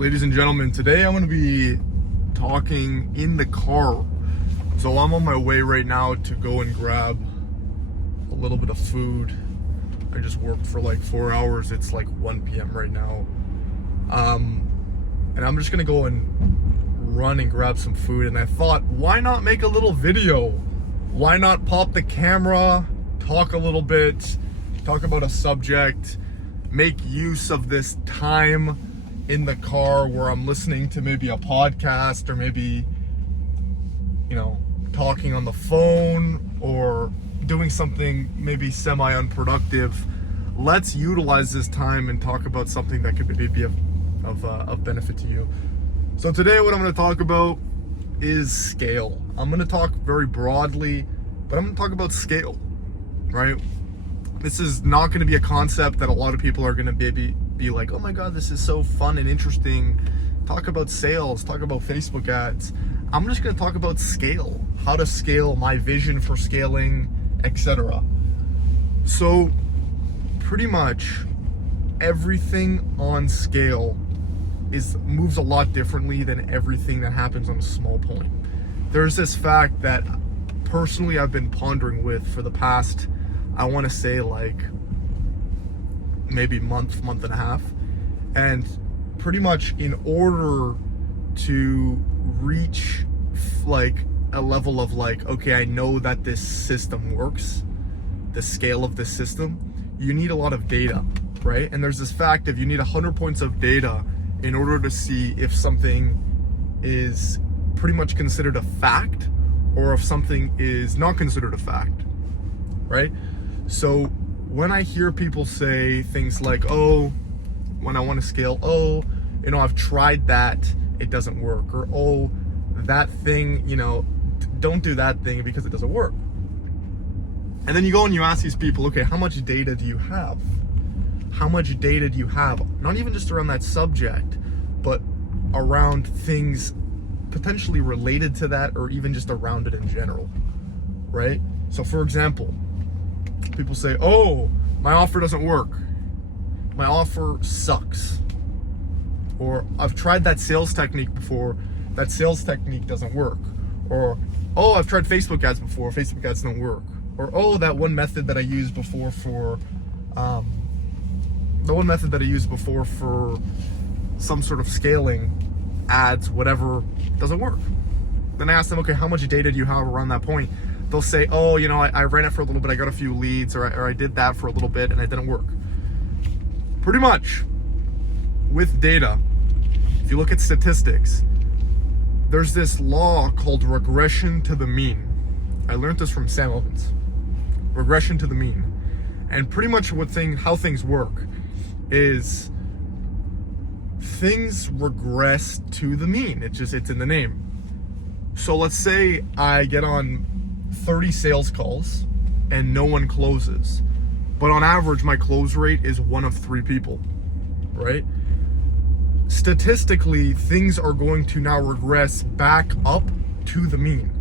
Ladies and gentlemen, today I'm going to be talking in the car. So I'm on my way right now to go and grab a little bit of food. I just worked for like 4 hours. It's like 1 p.m. right now. And I'm just going to go and run and grab some food. And I thought, why not make a little video? Why not pop the camera, talk a little bit, talk about a subject, make use of this time in the car where I'm listening to maybe a podcast or maybe, talking on the phone or doing something maybe semi-unproductive. Let's utilize this time and talk about something that could maybe be of benefit to you. So today what I'm going to talk about is scale. I'm going to talk very broadly, but I'm going to talk about scale, right? This is not going to be a concept that a lot of people are going to be like, oh my God, this is so fun and interesting. Talk about sales, talk about Facebook ads. I'm just going to talk about scale, how to scale, my vision for scaling, etc. So pretty much everything on scale moves a lot differently than everything that happens on a small point. There's this fact that personally I've been pondering with for the past, I want to say like maybe month and a half. And pretty much in order to reach like a level of like, okay, I know that this system works, the scale of this system, you need a lot of data, right? And there's this fact of you need 100 points of data in order to see if something is pretty much considered a fact or if something is not considered a fact, right? So when I hear people say things like, oh, when I want to scale, oh, I've tried that, it doesn't work, or oh, that thing, don't do that thing because it doesn't work. And then you go and you ask these people, okay, how much data do you have? How much data do you have? Not even just around that subject, but around things potentially related to that or even just around it in general, right? So for example, people say, oh, my offer doesn't work. My offer sucks. Or I've tried that sales technique before. That sales technique doesn't work. Or, oh, I've tried Facebook ads before. Facebook ads don't work. Or, oh, that one method that I used before for some sort of scaling ads, whatever, doesn't work. Then I ask them, okay, how much data do you have around that point? They'll say, oh, I ran it for a little bit, I got a few leads, or I did that for a little bit and it didn't work. Pretty much with data, if you look at statistics, there's this law called regression to the mean. I learned this from Sam Ovens. Regression to the mean. And pretty much how things work is things regress to the mean. It's in the name. So let's say I get on 30 sales calls and no one closes, but on average my close rate is 1 of 3 people, right? Statistically, things are going to now regress back up to the mean.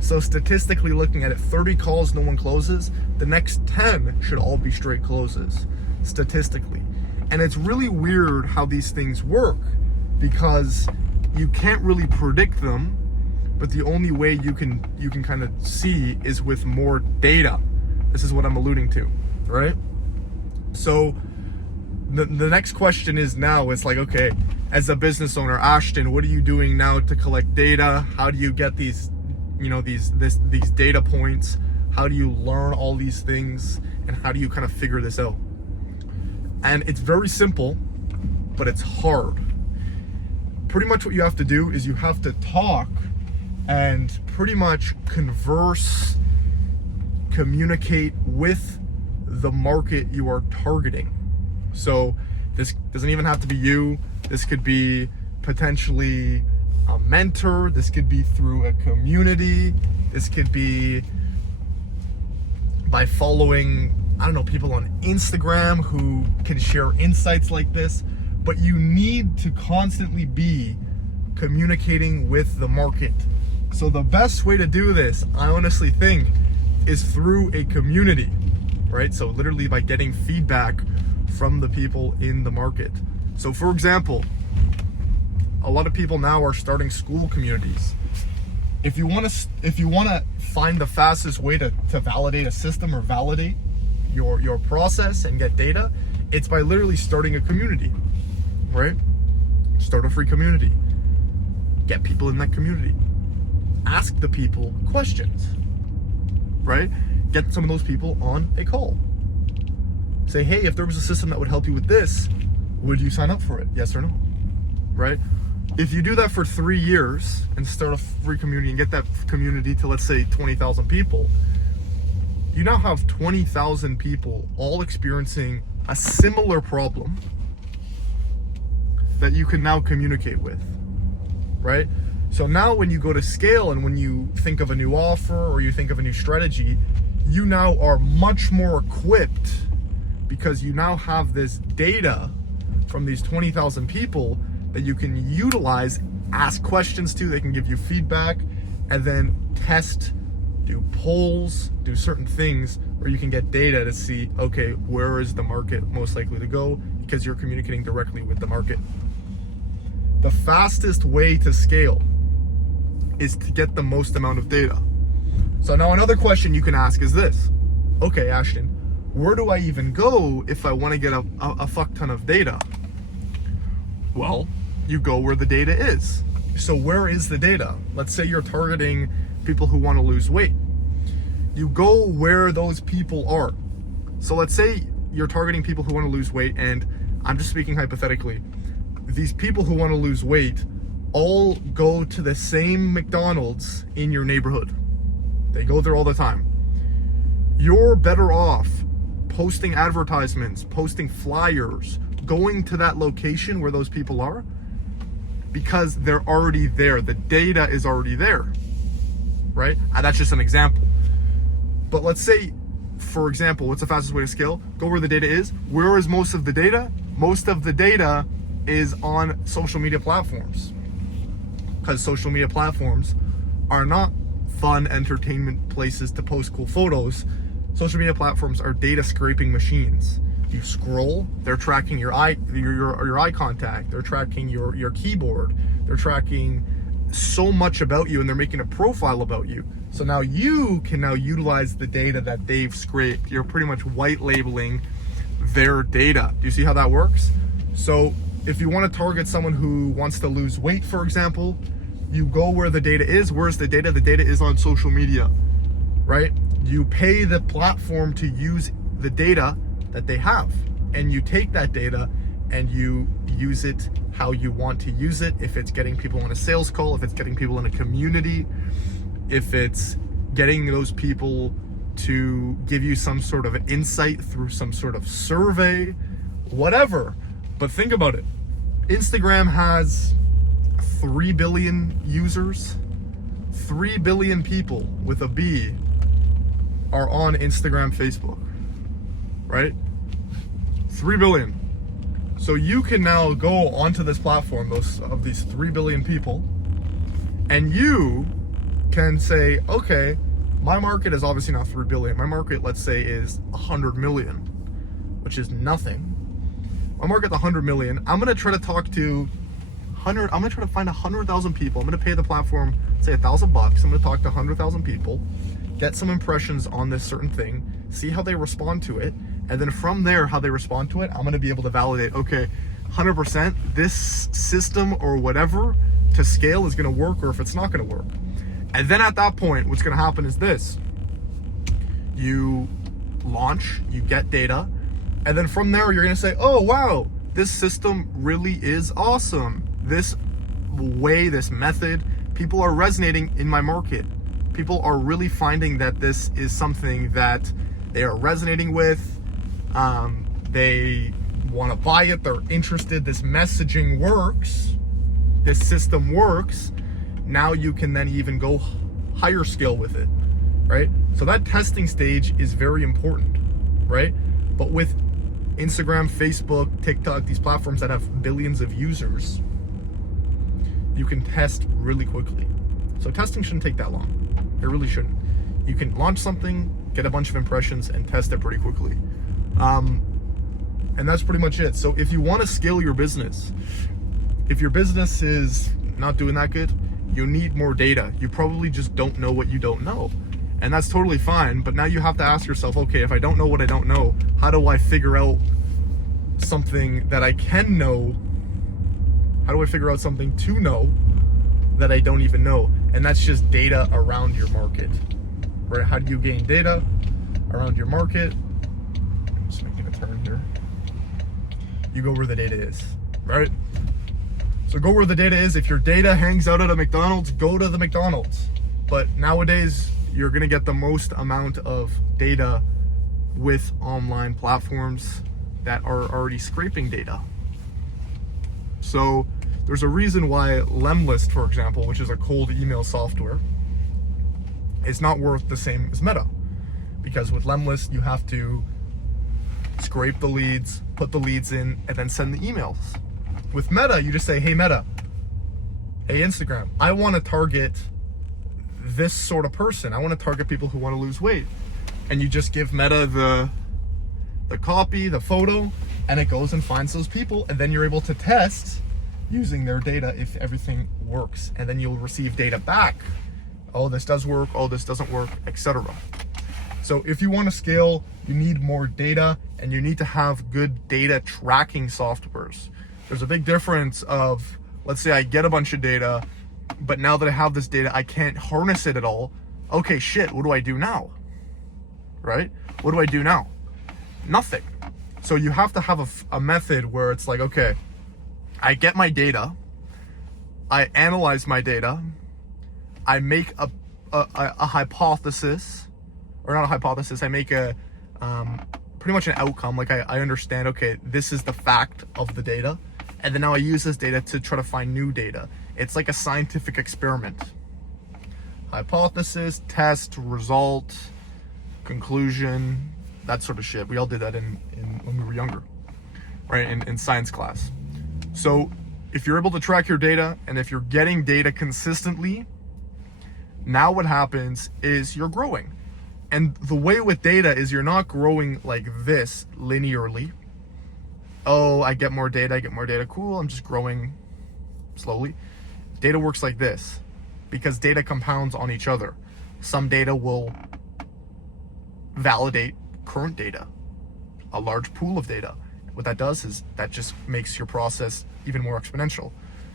So statistically looking at it, 30 calls, no one closes, the next 10 should all be straight closes, statistically. And it's really weird how these things work because you can't really predict them, but the only way you can kind of see is with more data. This is what I'm alluding to, right? So the next question is now, it's like, okay, as a business owner, Ashton, what are you doing now to collect data? How do you get these data points? How do you learn all these things? And how do you kind of figure this out? And it's very simple, but it's hard. Pretty much what you have to do is you have to talk and pretty much communicate with the market you are targeting. So this doesn't even have to be you. This could be potentially a mentor. This could be through a community. This could be by following, people on Instagram who can share insights like this. But you need to constantly be communicating with the market. So the best way to do this, I honestly think, is through a community, right? So literally by getting feedback from the people in the market. So for example, A lot of people now are starting school communities. If you want to find the fastest way to validate a system or validate your process and get data, it's by literally starting a community, right? Start a free community. Get people in that community. Ask the people questions, right? Get some of those people on a call. Say, hey, if there was a system that would help you with this, would you sign up for it? Yes or no, right? If you do that for 3 years and start a free community and get that community to, let's say, 20,000 people, you now have 20,000 people all experiencing a similar problem that you can now communicate with, right? So now when you go to scale and when you think of a new offer or you think of a new strategy, you now are much more equipped because you now have this data from these 20,000 people that you can utilize, ask questions to, they can give you feedback, and then test, do polls, do certain things where you can get data to see, okay, where is the market most likely to go, because you're communicating directly with the market. The fastest way to scale is to get the most amount of data. So now another question you can ask is this: okay, Ashton, where do I even go if I want to get a fuck ton of data? Well, you go where the data is. So where is the data? Let's say you're targeting people who want to lose weight. You go where those people are. So let's say you're targeting people who want to lose weight, and I'm just speaking hypothetically. These people who want to lose weight all go to the same McDonald's in your neighborhood. They go there all the time. You're better off posting advertisements, posting flyers, going to that location where those people are, because they're already there. The data is already there, right? And that's just an example. But let's say, for example, what's the fastest way to scale? Go where the data is. Where is most of the data? Most of the data is on social media platforms, because social media platforms are not fun entertainment places to post cool photos. Social media platforms are data scraping machines. You scroll, they're tracking your eye contact, they're tracking your keyboard, they're tracking so much about you, and they're making a profile about you. So now you can now utilize the data that they've scraped. You're pretty much white labeling their data. Do you see how that works? So if you want to target someone who wants to lose weight, for example, you go where the data is. Where's the data? The data is on social media, right? You pay the platform to use the data that they have, and you take that data and you use it how you want to use it. If it's getting people on a sales call, if it's getting people in a community, if it's getting those people to give you some sort of insight through some sort of survey, whatever. But think about it. Instagram has 3 billion users. 3 billion people with a B are on Instagram, Facebook, right? 3 billion. So you can now go onto this platform, of these 3 billion people, and you can say, okay, my market is obviously not 3 billion. My market, let's say, is 100 million, which is nothing. My market's 100 million. I'm gonna try to talk to I'm gonna try to find 100,000 people. I'm gonna pay the platform, say $1,000. I'm gonna talk to 100,000 people, get some impressions on this certain thing, see how they respond to it, and then from there, how they respond to it, I'm gonna be able to validate, okay, 100% this system or whatever to scale is gonna work, or if it's not gonna work. And then at that point, what's gonna happen is this: you launch, you get data, and then from there, you're gonna say, oh wow, this system really is awesome. This way, this method, people are resonating in my market. People are really finding that this is something that they are resonating with. They want to buy it, they're interested, this messaging works, this system works. Now you can then even go higher scale with it, right? So that testing stage is very important, right? But with Instagram, Facebook, TikTok, these platforms that have billions of users, you can test really quickly. So testing shouldn't take that long. It really shouldn't. You can launch something, get a bunch of impressions, and test it pretty quickly. And that's pretty much it. So if you want to scale your business, if your business is not doing that good, you need more data. You probably just don't know what you don't know. And that's totally fine. But now you have to ask yourself, okay, if I don't know what I don't know, how do I figure out something that I can know? How do I figure out something to know that I don't even know? And that's just data around your market, right? How do you gain data around your market? I'm just making a turn here. You go where the data is, right? So go where the data is. If your data hangs out at a McDonald's, go to the McDonald's. But nowadays, you're gonna get the most amount of data with online platforms that are already scraping data. So there's a reason why Lemlist, for example, which is a cold email software, is not worth the same as Meta. Because with Lemlist, you have to scrape the leads, put the leads in, and then send the emails. With Meta, you just say, hey Meta, hey Instagram, I want to target this sort of person. I want to target people who want to lose weight. And you just give Meta the copy, the photo, and it goes and finds those people, and then you're able to test using their data if everything works, and then you'll receive data back. Oh, this does work, oh, this doesn't work, etc. So if you want to scale, you need more data, and you need to have good data tracking softwares. There's a big difference of, let's say I get a bunch of data, but now that I have this data, I can't harness it at all. Okay, shit, what do I do now? Right? What do I do now? Nothing. So you have to have a method where it's like, okay, I get my data, I analyze my data, I make a hypothesis, or not a hypothesis, I make a pretty much an outcome. Like I understand, okay, this is the fact of the data, and then now I use this data to try to find new data. It's like a scientific experiment. Hypothesis, test, result, conclusion, that sort of shit. We all did that in when we were younger, right? In science class. So if you're able to track your data, and if you're getting data consistently, now what happens is you're growing. And the way with data is you're not growing like this linearly. Oh, I get more data, cool, I'm just growing slowly. Data works like this, because data compounds on each other. Some data will validate current data, a large pool of data. What that does is that just makes your process even more exponential.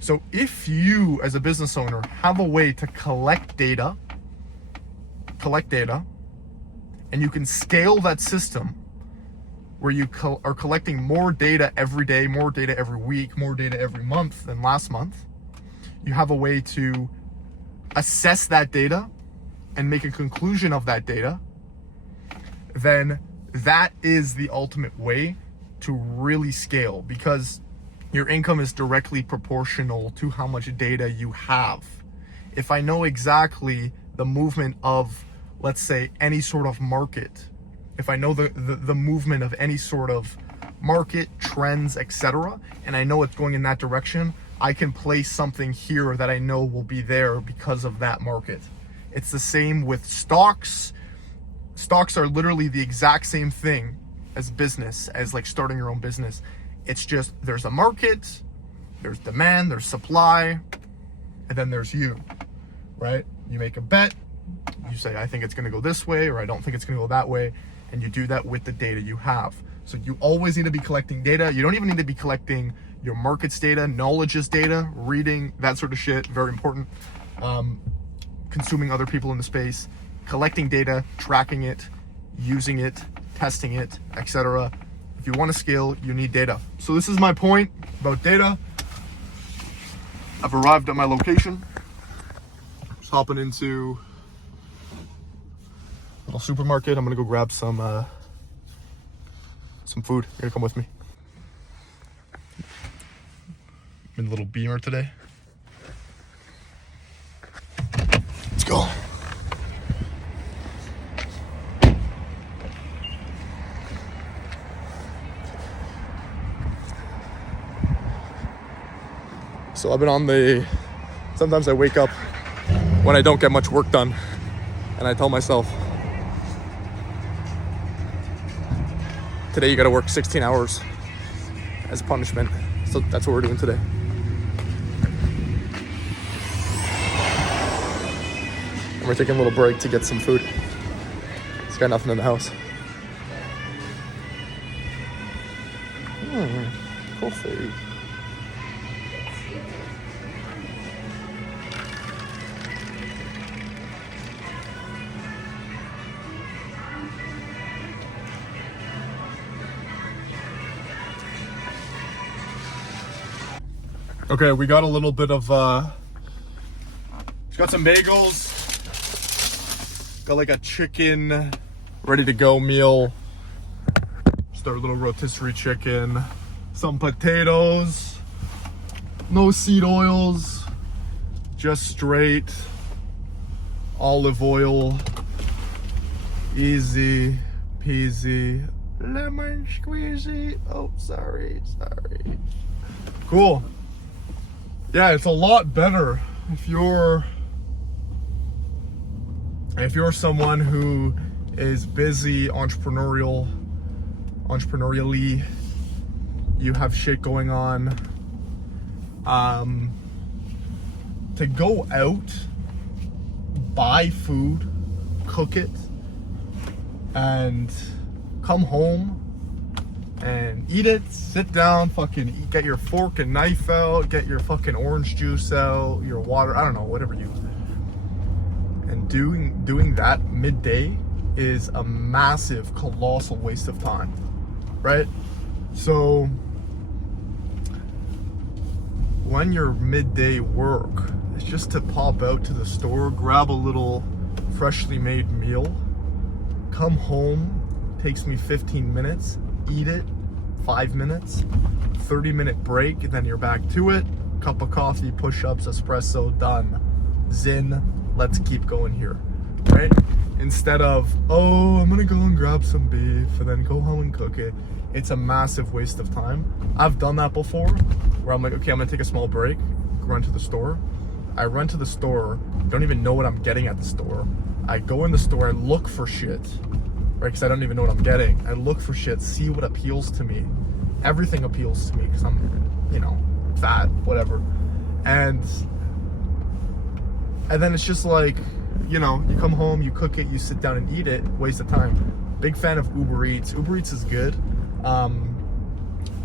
So if you, as a business owner, have a way to collect data, and you can scale that system where you are collecting more data every day, more data every week, more data every month than last month, you have a way to assess that data and make a conclusion of that data, then that is the ultimate way to really scale, because your income is directly proportional to how much data you have. If I know exactly the movement of, let's say, any sort of market, if I know the movement of any sort of market, trends, etc., and I know it's going in that direction, I can place something here that I know will be there because of that market. It's the same with stocks. Stocks are literally the exact same thing as business, as like starting your own business. It's just there's a market, there's demand, there's supply, and then there's you, right? You make a bet, you say, I think it's gonna go this way, or I don't think it's gonna go that way, and you do that with the data you have. So you always need to be collecting data. You don't even need to be collecting your markets data, knowledge's data, reading, that sort of shit, very important. Consuming other people in the space, collecting data, tracking it, using it, testing it, etc. If you want to scale, you need data. So this is my point about data. I've arrived at my location. Just hopping into a little supermarket. I'm gonna go grab some food. You're gonna come with me. I'm in a little Beamer today. Let's go. So I've been on sometimes I wake up when I don't get much work done, and I tell myself, today you gotta work 16 hours as punishment. So that's what we're doing today. And we're taking a little break to get some food. It's got nothing in the house. Coffee. Okay, we got a little bit of, got some bagels, got like a chicken ready to go meal, just our little rotisserie chicken, some potatoes, no seed oils, just straight olive oil, easy peasy, lemon squeezy, oh sorry. Cool. Yeah, it's a lot better if you're someone who is busy entrepreneurially, you have shit going on, to go out, buy food, cook it, and come home and eat it, sit down, fucking eat, get your fork and knife out, get your fucking orange juice out, your water, I don't know, whatever you. And doing that midday is a massive, colossal waste of time, right? So when your midday work is just to pop out to the store, grab a little freshly made meal, come home, takes me 15 minutes, eat it, 5 minutes, 30-minute break, and then you're back to it. Cup of coffee, push-ups, espresso, done. Zin, let's keep going here, right? Instead of, oh, I'm gonna go and grab some beef and then go home and cook it. It's a massive waste of time. I've done that before, where I'm like, okay, I'm gonna take a small break, run to the store. I run to the store, don't even know what I'm getting at the store. I go in the store and look for shit, right? Because I don't even know what I'm getting. I look for shit, see what appeals to me. Everything appeals to me because I'm, fat, whatever. And then it's just like, you come home, you cook it, you sit down and eat it, waste of time. Big fan of Uber Eats. Uber Eats is good.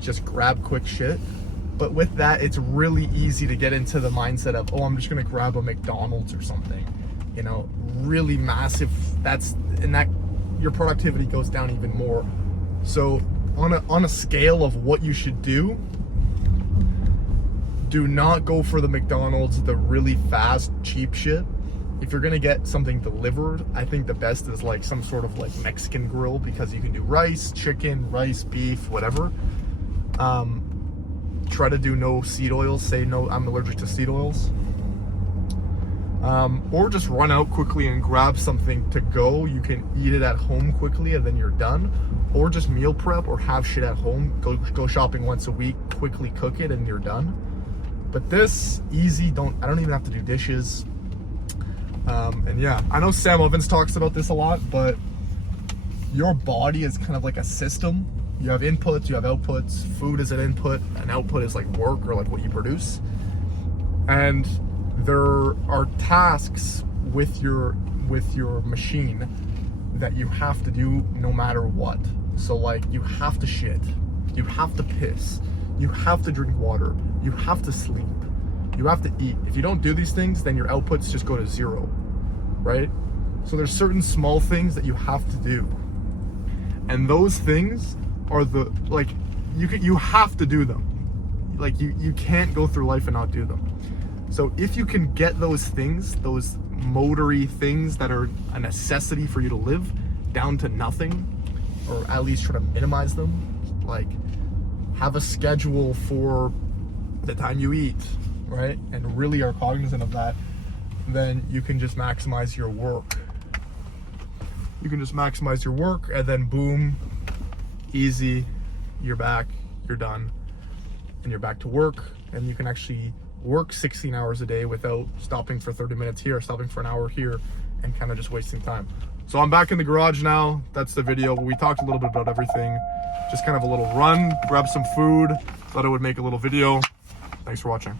Just grab quick shit. But with that, it's really easy to get into the mindset of, oh, I'm just gonna grab a McDonald's or something. Really massive. Your productivity goes down even more. So on a scale of what you should do not go for the McDonald's, the really fast, cheap shit. If you're gonna get something delivered, I think the best is like some sort of like Mexican grill, because you can do rice, chicken, beef, whatever. Try to do no seed oils. Say no, I'm allergic to seed oils. Or just run out quickly and grab something to go. You can eat it at home quickly and then you're done. Or just meal prep or have shit at home. Go shopping once a week, quickly cook it and you're done. But this, easy, I don't even have to do dishes. And yeah, I know Sam Ovens talks about this a lot, but your body is kind of like a system. You have inputs, you have outputs. Food is an input, an output is like work or like what you produce. And there are tasks with your machine that you have to do no matter what. So like, you have to shit, you have to piss, you have to drink water, you have to sleep, you have to eat. If you don't do these things, then your outputs just go to zero, right? So there's certain small things that you have to do, and those things are you have to do them. Like you can't go through life and not do them. So if you can get those things, those motory things that are a necessity for you to live, down to nothing, or at least try to minimize them, like have a schedule for the time you eat, right? And really are cognizant of that, then you can just maximize your work. You can just maximize your work, and then boom, easy, you're back, you're done, and you're back to work, and you can actually work 16 hours a day without stopping for 30 minutes here, stopping for an hour here, and kind of just wasting time. So I'm back in the garage now. That's the video. We talked a little bit about everything. Just kind of a little run, grab some food. Thought I would make a little video. Thanks for watching.